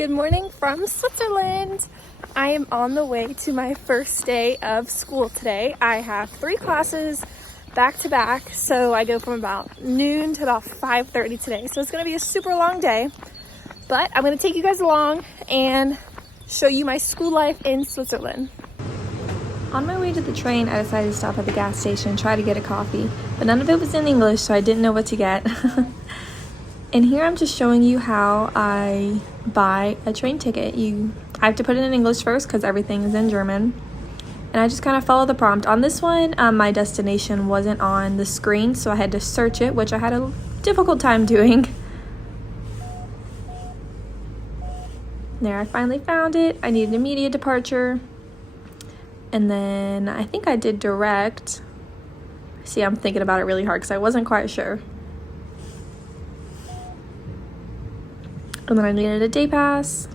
Good morning from Switzerland. I am on the way to my first day of school today. I have 3 classes back to back, so I go from about noon to about 5:30 today. So it's gonna be a super long day, but I'm gonna take you guys along and show you my school life in Switzerland. On my way to the train, I decided to stop at the gas station and try to get a coffee, but none of it was in English, so I didn't know what to get. And here I'm just showing you how I buy a train ticket. I have to put it in English first because everything is in German. And I just kind of follow the prompt. On this one, my destination wasn't on the screen, so I had to search it, which I had a difficult time doing. There, I finally found it. I needed immediate departure. And then I think I did direct. See, I'm thinking about it really hard because I wasn't quite sure. And then I needed a day pass.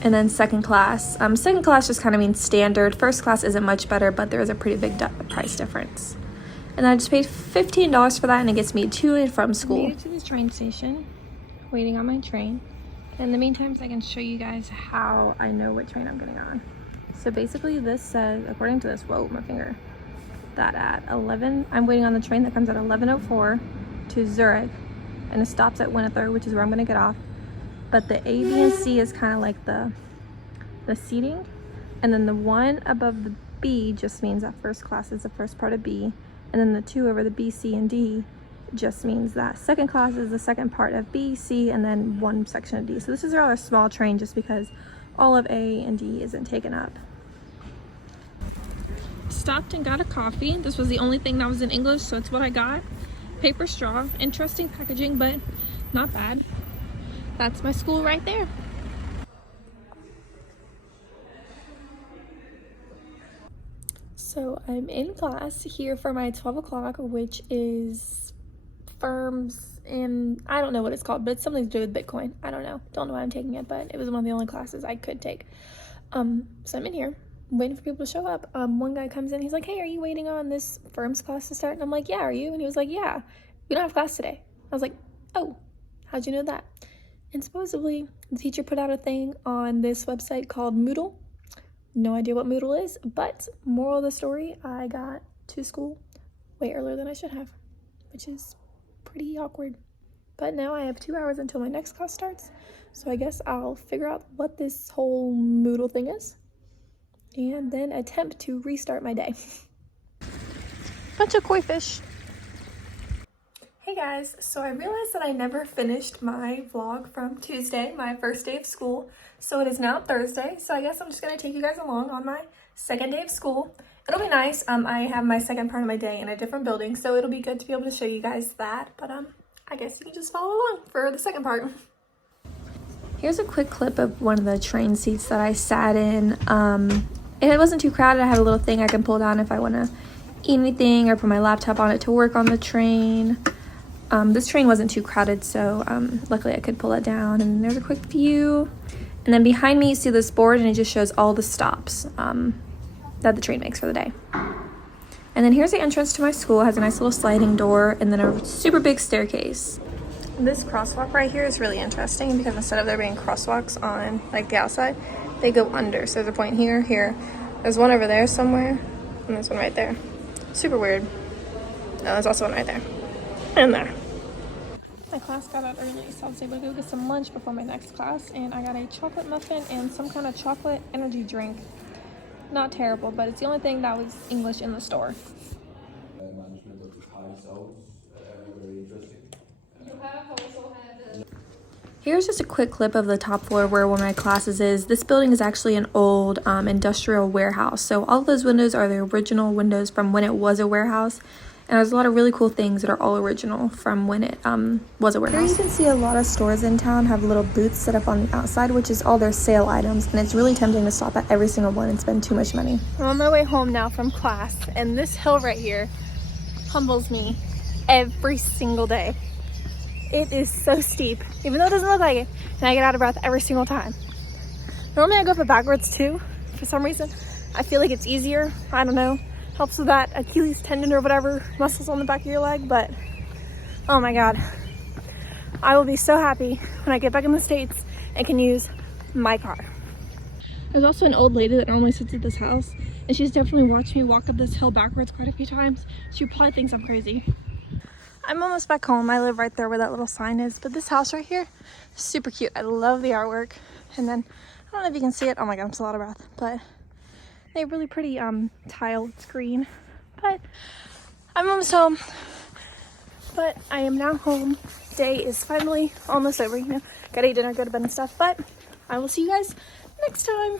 And then second class. Second class just kind of means standard. First class isn't much better, but there is a pretty big price difference. And then I just paid $15 for that, and it gets me to and from school. I made it to this train station, waiting on my train. In the meantime, I can show you guys how I know what train I'm getting on. So basically this says, according to this, whoa, my finger, that at 11, I'm waiting on the train that comes at 11:04 to Zurich, and it stops at Winterthur, which is where I'm gonna get off. But the A, B, and C is kind of like the seating, and then the one above the B just means that first class is the first part of B, and then the 2 over the B, C, and D just means that second class is the second part of B, C, and then one section of D. So this is a rather small train just because all of A and D isn't taken up. Stopped and got a coffee. This was the only thing that was in English, so it's what I got. Paper straw, interesting packaging, but not bad. That's my school right there. So I'm in class here for my 12 o'clock, which is firms in, I don't know what it's called, but it's something to do with Bitcoin. I don't know why I'm taking it, but it was one of the only classes I could take. So I'm in here waiting for people to show up. One guy comes in, he's like, hey, are you waiting on this firms class to start? And I'm like, yeah, are you? And he was like, yeah, we don't have class today. I was like, oh, how'd you know that? And supposedly the teacher put out a thing on this website called Moodle. No idea what Moodle is, but moral of the story, I got to school way earlier than I should have, which is pretty awkward. But now I have 2 hours until my next class starts, so I guess I'll figure out what this whole Moodle thing is and then attempt to restart my day. Bunch of koi fish. Hey guys, so I realized that I never finished my vlog from Tuesday, my first day of school. So it is now Thursday, so I guess I'm just gonna take you guys along on my second day of school. It'll be nice. I have my second part of my day in a different building, so it'll be good to be able to show you guys that. But I guess you can just follow along for the second part. Here's a quick clip of one of the train seats that I sat in. It wasn't too crowded. I have a little thing I can pull down if I want to eat anything or put my laptop on it to work on the train. This train wasn't too crowded, so luckily I could pull it down. And there's a quick view. And then behind me you see this board, and it just shows all the stops that the train makes for the day. And then here's the entrance to my school. It has a nice little sliding door and then a super big staircase. This crosswalk right here is really interesting because instead of there being crosswalks on like the outside, they go under. So there's a point here, here. There's one over there somewhere, and there's one right there. Super weird. No, there's also one right there. And there. My class got out early, so I was able to go get some lunch before my next class, and I got a chocolate muffin and some kind of chocolate energy drink. Not terrible, but it's the only thing that was English in the store. Here's just a quick clip of the top floor where one of my classes is. This building is actually an old industrial warehouse. So all of those windows are the original windows from when it was a warehouse. And there's a lot of really cool things that are all original from when it was a warehouse. Here you can see a lot of stores in town have little booths set up on the outside, which is all their sale items. And it's really tempting to stop at every single one and spend too much money. I'm on my way home now from class, and this hill right here humbles me every single day. It is so steep, even though it doesn't look like it, and I get out of breath every single time. Normally I go up it backwards too, for some reason. I feel like it's easier, I don't know. Helps with that Achilles tendon or whatever muscles on the back of your leg, but oh my god. I will be so happy when I get back in the States and can use my car. There's also an old lady that normally sits at this house, and she's definitely watched me walk up this hill backwards quite a few times. She probably thinks I'm crazy. I'm almost back home. I live right there where that little sign is, but this house right here, super cute. I love the artwork. And then, I don't know if you can see it. Oh my god, I'm still out of breath. But they have really pretty tile. It's green. But I'm almost home. But I am now home. Day is finally almost over. You know, gotta eat dinner, go to bed and stuff. But I will see you guys next time.